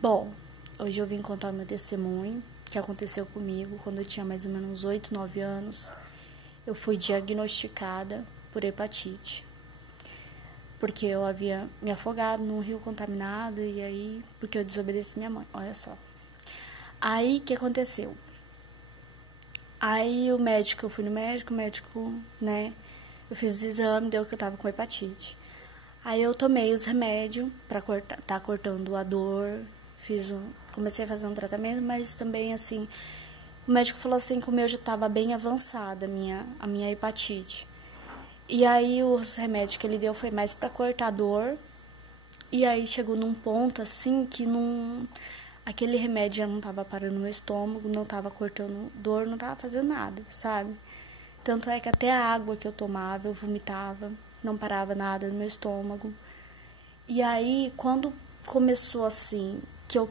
Bom, hoje eu vim contar meu testemunho, que aconteceu comigo quando eu tinha mais ou menos 8, 9 anos. Eu fui diagnosticada por hepatite, porque eu havia me afogado num rio contaminado e aí, porque eu desobedeci minha mãe, olha só. Aí, o que aconteceu? Aí eu fui no médico, né, eu fiz os exames, deu que eu tava com hepatite. Aí eu tomei os remédios pra tá cortando a dor, comecei a fazer um tratamento, mas também assim, o médico falou assim que o meu já tava bem avançada, a minha hepatite. E aí os remédios que ele deu foi mais pra cortar a dor, e aí chegou num ponto assim que aquele remédio já não tava parando no meu estômago, não tava cortando dor, não tava fazendo nada, sabe? Tanto é que até a água que eu tomava, eu vomitava, não parava nada no meu estômago. E aí, quando começou assim, que eu,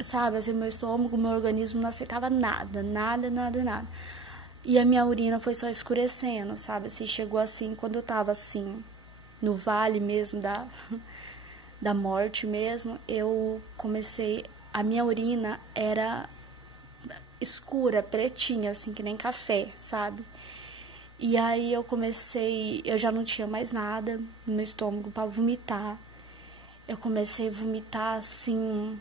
sabe, assim, meu estômago, meu organismo não aceitava nada. E a minha urina foi só escurecendo, sabe? Assim, chegou assim, quando eu tava assim, no vale mesmo da morte mesmo, a minha urina era escura, pretinha, assim, que nem café, sabe? E aí eu já não tinha mais nada no meu estômago pra vomitar. Eu comecei a vomitar assim, um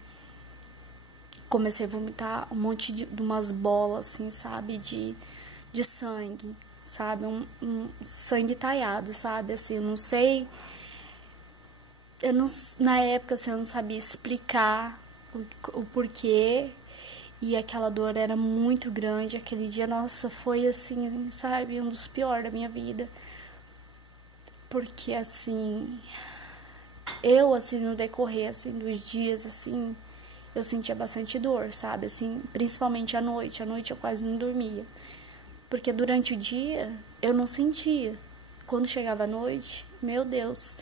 monte de umas bolas assim, sabe, de sangue, sabe, um sangue talhado, sabe, assim, eu não sei, na época assim, eu não sabia explicar o porquê. E aquela dor era muito grande. Aquele dia, nossa, foi assim, sabe, um dos piores da minha vida. Porque, assim, assim, no decorrer, assim, dos dias, assim, eu sentia bastante dor, sabe? Assim, principalmente à noite. À noite eu quase não dormia. Porque durante o dia, eu não sentia. Quando chegava a noite, meu Deus,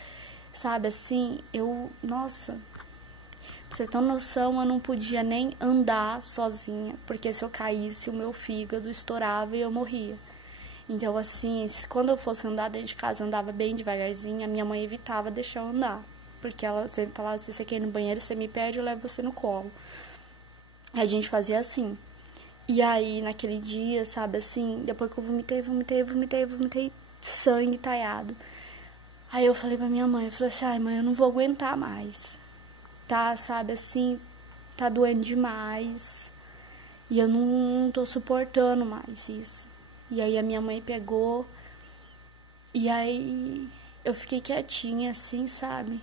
sabe, assim, nossa... Pra você ter noção, eu não podia nem andar sozinha, porque se eu caísse, o meu fígado estourava e eu morria. Então, assim, quando eu fosse andar dentro de casa, eu andava bem devagarzinho, a minha mãe evitava deixar eu andar, porque ela sempre falava, se você quer ir no banheiro, você me pede, eu levo você no colo. A gente fazia assim. E aí, naquele dia, sabe, assim, depois que eu vomitei sangue talhado. Aí eu falei pra minha mãe, eu falei assim, ai mãe, eu não vou aguentar mais. Tá, sabe, assim, tá doendo demais. E eu não tô suportando mais isso. E aí a minha mãe pegou. E aí eu fiquei quietinha, assim, sabe?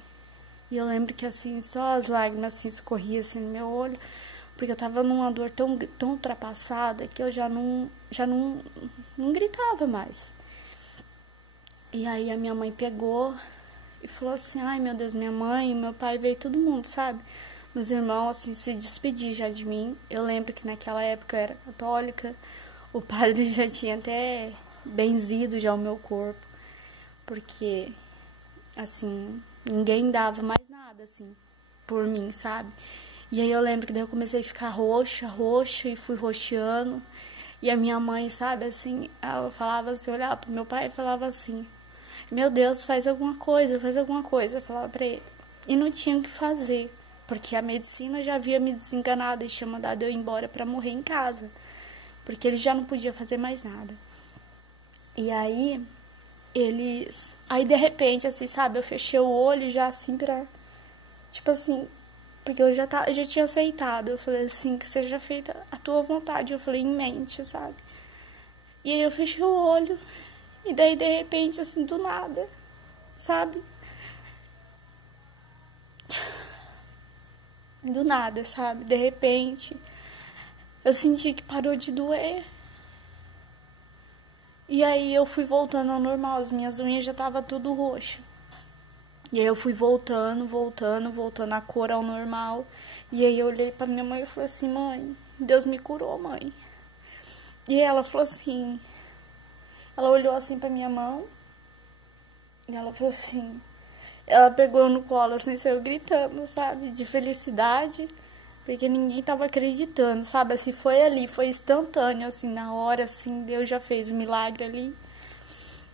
E eu lembro que, assim, só as lágrimas, assim, escorriam, assim, no meu olho. Porque eu tava numa dor tão ultrapassada que eu já não gritava mais. E aí a minha mãe pegou e falou assim, ai meu Deus, minha mãe, meu pai, veio todo mundo, sabe? Meus irmãos, assim, se despedir já de mim. Eu lembro que naquela época eu era católica, o padre já tinha até benzido já o meu corpo, porque, assim, ninguém dava mais nada, assim, por mim, sabe? E aí eu lembro que daí eu comecei a ficar roxa, e fui roxeando. E a minha mãe, sabe, assim, ela falava assim, olhava pro meu pai e falava assim, meu Deus, faz alguma coisa, eu falava pra ele. E não tinha o que fazer, porque a medicina já havia me desenganado e tinha mandado eu ir embora pra morrer em casa, porque ele já não podia fazer mais nada. E aí, aí de repente, assim, sabe, eu fechei o olho já assim tipo assim, porque eu já tinha aceitado, eu falei assim, que seja feita a tua vontade, eu falei em mente, sabe. E aí eu fechei o olho. E daí, de repente, assim, do nada, sabe? Do nada, sabe? De repente, eu senti que parou de doer. E aí eu fui voltando ao normal, as minhas unhas já estavam tudo roxa. E aí eu fui voltando a cor ao normal. E aí eu olhei pra minha mãe e falei assim, mãe, Deus me curou, mãe. E ela falou assim, ela olhou assim pra minha mão e ela falou assim, ela pegou no colo assim, saiu gritando, sabe, de felicidade, porque ninguém tava acreditando, sabe, assim, foi ali, foi instantâneo, assim, na hora, assim, Deus já fez o milagre ali,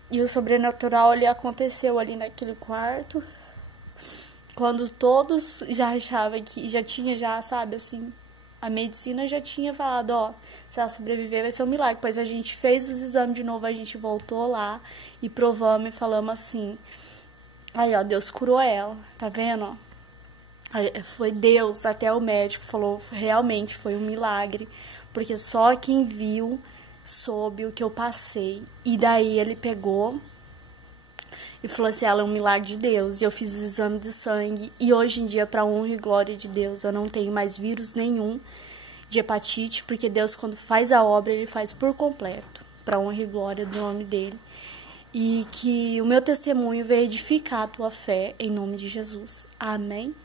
e o sobrenatural ali aconteceu ali naquele quarto, quando todos já achavam que já tinha, já, sabe, assim, a medicina já tinha falado, ó, se ela sobreviver vai ser um milagre. Pois a gente fez os exames de novo, a gente voltou lá e provamos e falamos assim, aí, ó, Deus curou ela, tá vendo, ó? Aí, foi Deus, até o médico falou, realmente foi um milagre, porque só quem viu soube o que eu passei. E daí ele pegou e falou assim, ela é um milagre de Deus. E eu fiz os exames de sangue. E hoje em dia, pra honra e glória de Deus, eu não tenho mais vírus nenhum de hepatite. Porque Deus, quando faz a obra, Ele faz por completo. Pra honra e glória do nome dEle. E que o meu testemunho venha edificar a tua fé, em nome de Jesus. Amém.